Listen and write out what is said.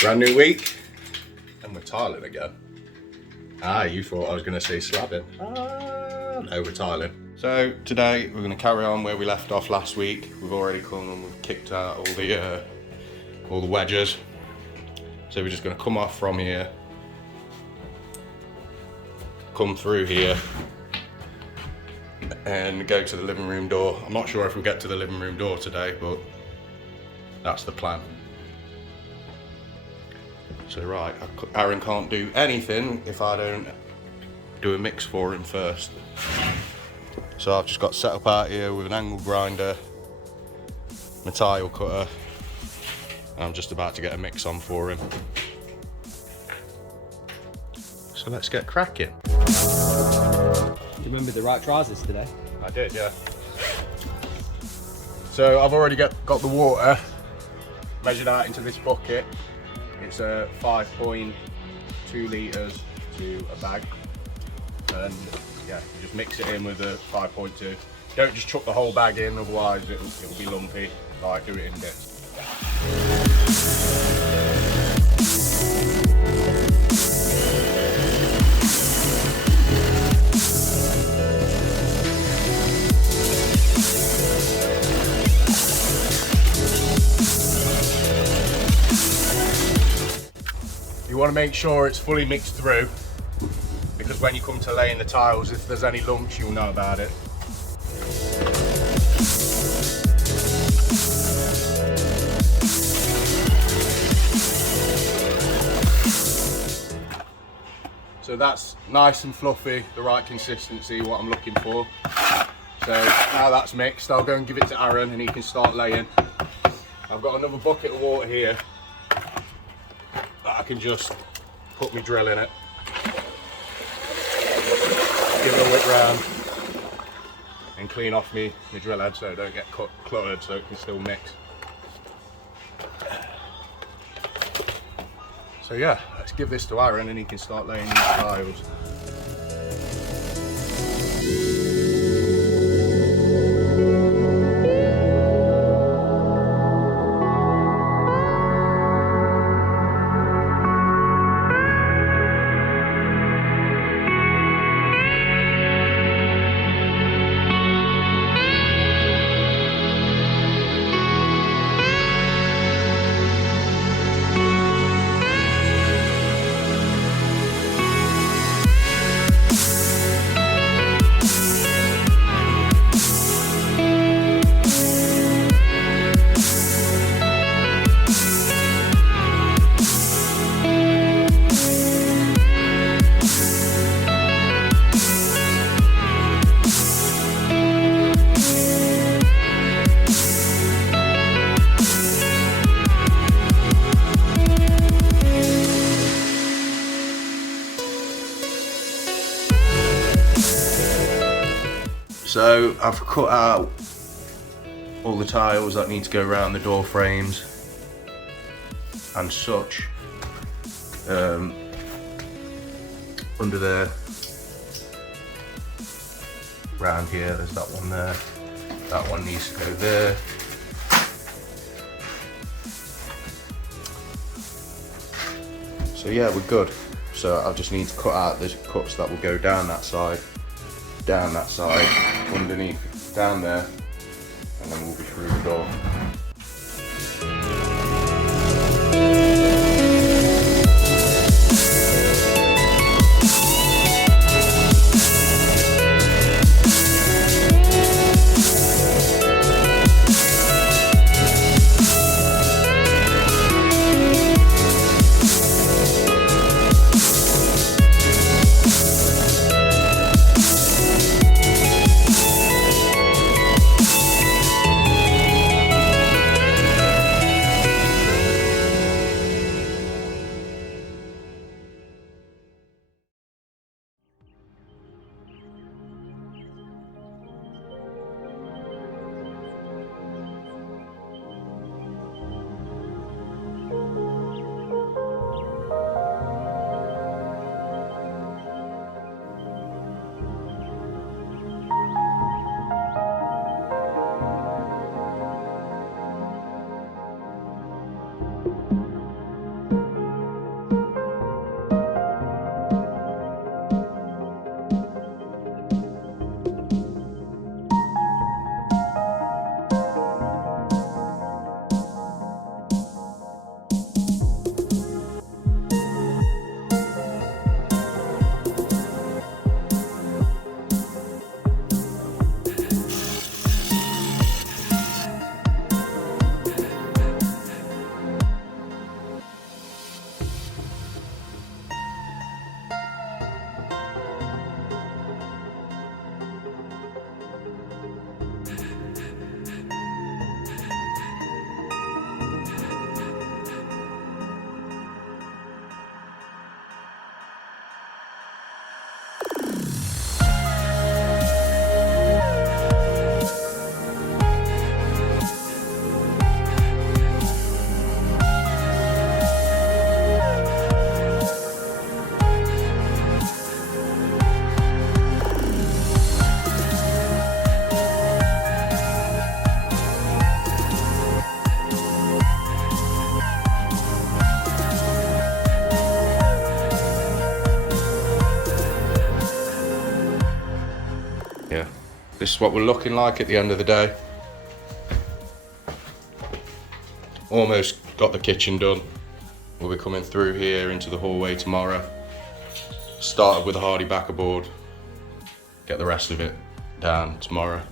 Brand new week, and we're tiling again. Ah, you thought I was going to say slabbing. Ah, no, we're tiling. So today we're going to carry on where we left off last week. We've already come and we've kicked out all the wedges. So we're just going to come off from here, come through here, and go to the living room door. I'm not sure if we'll get to the living room door today, but that's the plan. So right, Aaron can't do anything if I don't do a mix for him first. So I've just got set up out here with an angle grinder, my tile cutter, and I'm just about to get a mix on for him. So let's get cracking. Do you remember the right trousers today? I did, yeah. So I've already got the water measured out into this bucket. It's 5.2 litres to a bag, and yeah, you just mix it in with the 5.2. Don't just chuck the whole bag in, otherwise it'll be lumpy. Like, do it in bits. You want to make sure it's fully mixed through, because when you come to laying the tiles, if there's any lumps, you'll know about it. So that's nice and fluffy, the right consistency, what I'm looking for. So now that's mixed, I'll go and give it to Aaron and he can start laying. I've got another bucket of water here. I can just put my drill in it, give it a whip round, and clean off my drill head so it don't get cluttered, so it can still mix. So yeah, let's give this to Aaron and he can start laying these tiles. So I've cut out all the tiles that need to go around the door frames and such. Under there, round here, there's that one there. That one needs to go there. So yeah, we're good. So I just need to cut out the cuts that will go down that side, underneath, down there, and then we'll be through the door. yeah, this is what we're looking like at the end of the day. Almost got the kitchen done. We'll be coming through here into the hallway tomorrow. Started with a hardy backer board. Get the rest of it down tomorrow.